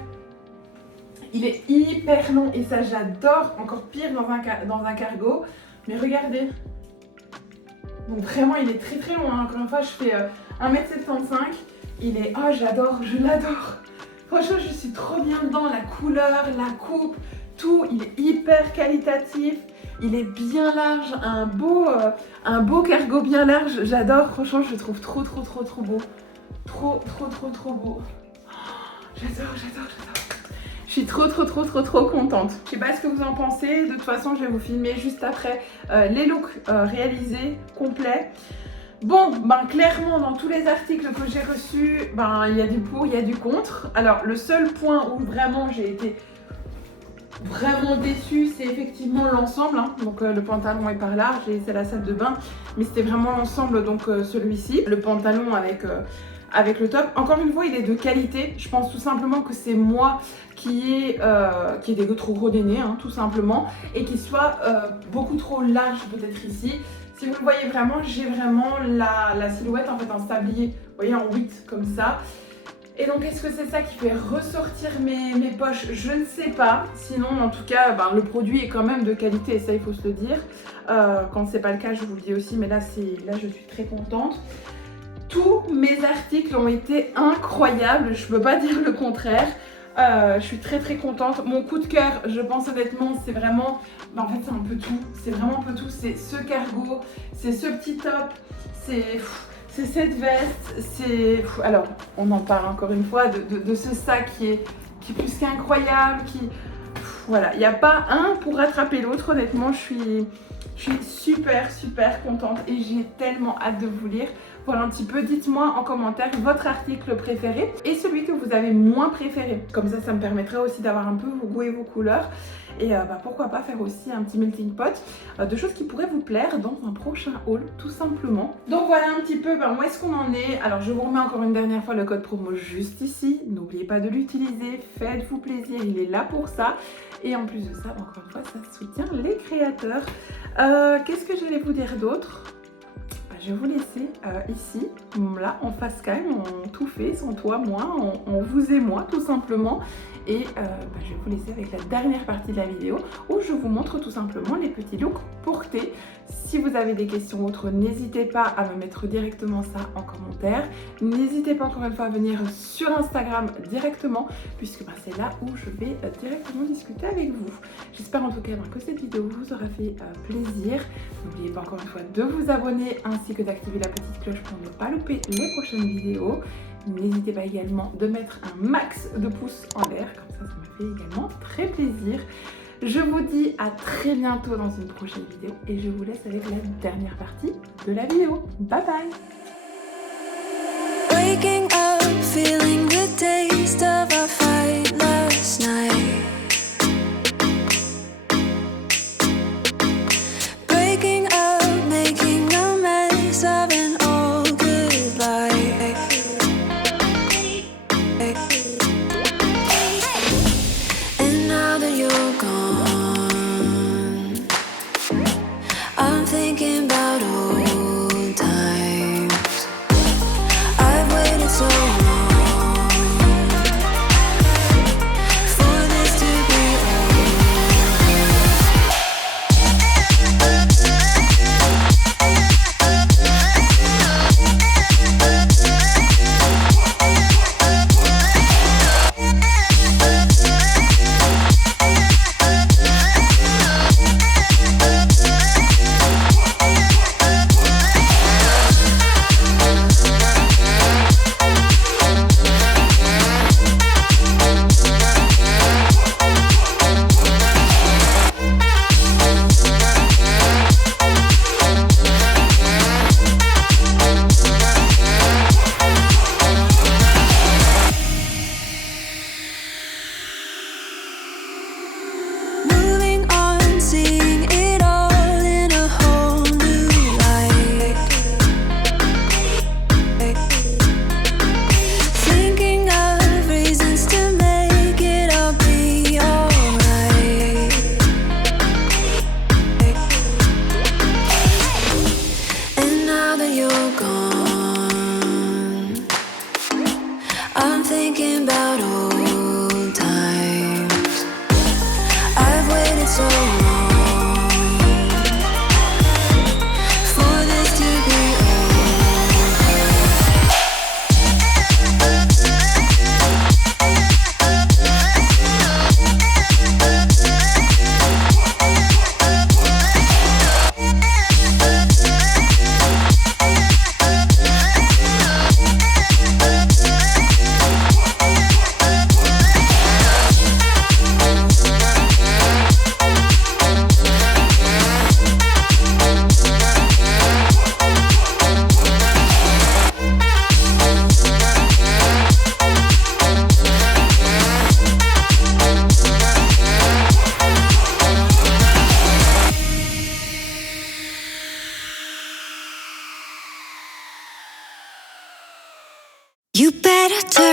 Il est hyper long et ça j'adore, encore pire dans un cargo. Mais regardez. Donc vraiment il est très long, hein. Encore une fois je fais 1m75. Il est... Oh j'adore, je l'adore. Franchement je suis trop bien dedans, la couleur, la coupe, tout. Il est hyper qualitatif. Il est bien large, un beau cargo bien large. J'adore, franchement je le trouve trop beau. Trop beau. Oh, j'adore. Je suis trop contente. Je sais pas ce que vous en pensez. De toute façon, je vais vous filmer juste après les looks réalisés, complets. Bon, ben clairement, dans tous les articles que j'ai reçus, ben il y a du pour, il y a du contre. Alors, le seul point où vraiment j'ai été vraiment déçue, c'est effectivement l'ensemble. Hein. Donc, le pantalon est par large et c'est la salle de bain. Mais c'était vraiment l'ensemble, donc celui-ci. Le pantalon avec le top. Encore une fois, il est de qualité. Je pense tout simplement que c'est moi qui ai des trop gros nez, hein, tout simplement, et qui soit beaucoup trop large peut-être ici. Si vous le voyez vraiment, j'ai vraiment la silhouette en fait en sablier, vous voyez, en 8 comme ça. Et donc est-ce que c'est ça qui fait ressortir mes poches? Je ne sais pas. Sinon en tout cas ben, le produit est quand même de qualité et ça il faut se le dire. Quand c'est pas le cas je vous le dis aussi, mais là je suis très contente. Tous mes articles ont été incroyables, je peux pas dire le contraire. Je suis très contente. Mon coup de cœur, je pense honnêtement, c'est vraiment... en fait, c'est un peu tout. C'est vraiment un peu tout. C'est ce cargo, c'est ce petit top, c'est cette veste, c'est... Alors, on en parle encore une fois de ce sac qui est plus qu'incroyable, voilà, il n'y a pas un pour rattraper l'autre. Honnêtement, je suis super contente et j'ai tellement hâte de vous lire. Voilà un petit peu, dites-moi en commentaire votre article préféré et celui que vous avez moins préféré. Comme ça me permettra aussi d'avoir un peu vos goûts et vos couleurs. Et pourquoi pas faire aussi un petit melting pot de choses qui pourraient vous plaire dans un prochain haul, tout simplement. Donc voilà un petit peu où est-ce qu'on en est. Alors je vous remets encore une dernière fois le code promo juste ici. N'oubliez pas de l'utiliser, faites-vous plaisir, il est là pour ça. Et en plus de ça, encore une fois, ça soutient les créateurs. Qu'est-ce que j'allais vous dire d'autre? Je vais vous laisser ici, là, en face cam, on tout fait, sans toi, moi, on vous et moi, tout simplement. Et je vais vous laisser avec la dernière partie de la vidéo où je vous montre tout simplement les petits looks portés. Si vous avez des questions autres, n'hésitez pas à me mettre directement ça en commentaire. N'hésitez pas encore une fois à venir sur Instagram directement puisque c'est là où je vais directement discuter avec vous. J'espère en tout cas que cette vidéo vous aura fait plaisir. N'oubliez pas encore une fois de vous abonner ainsi que d'activer la petite cloche pour ne pas louper les prochaines vidéos. N'hésitez pas également de mettre un max de pouces en l'air, comme ça me fait également très plaisir. Je vous dis à très bientôt dans une prochaine vidéo et je vous laisse avec la dernière partie de la vidéo. Bye bye! Waking up, feeling the taste of our fight last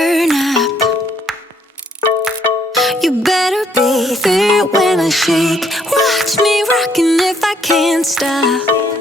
burn up. You better be there when I shake. Watch me rocking if I can't stop.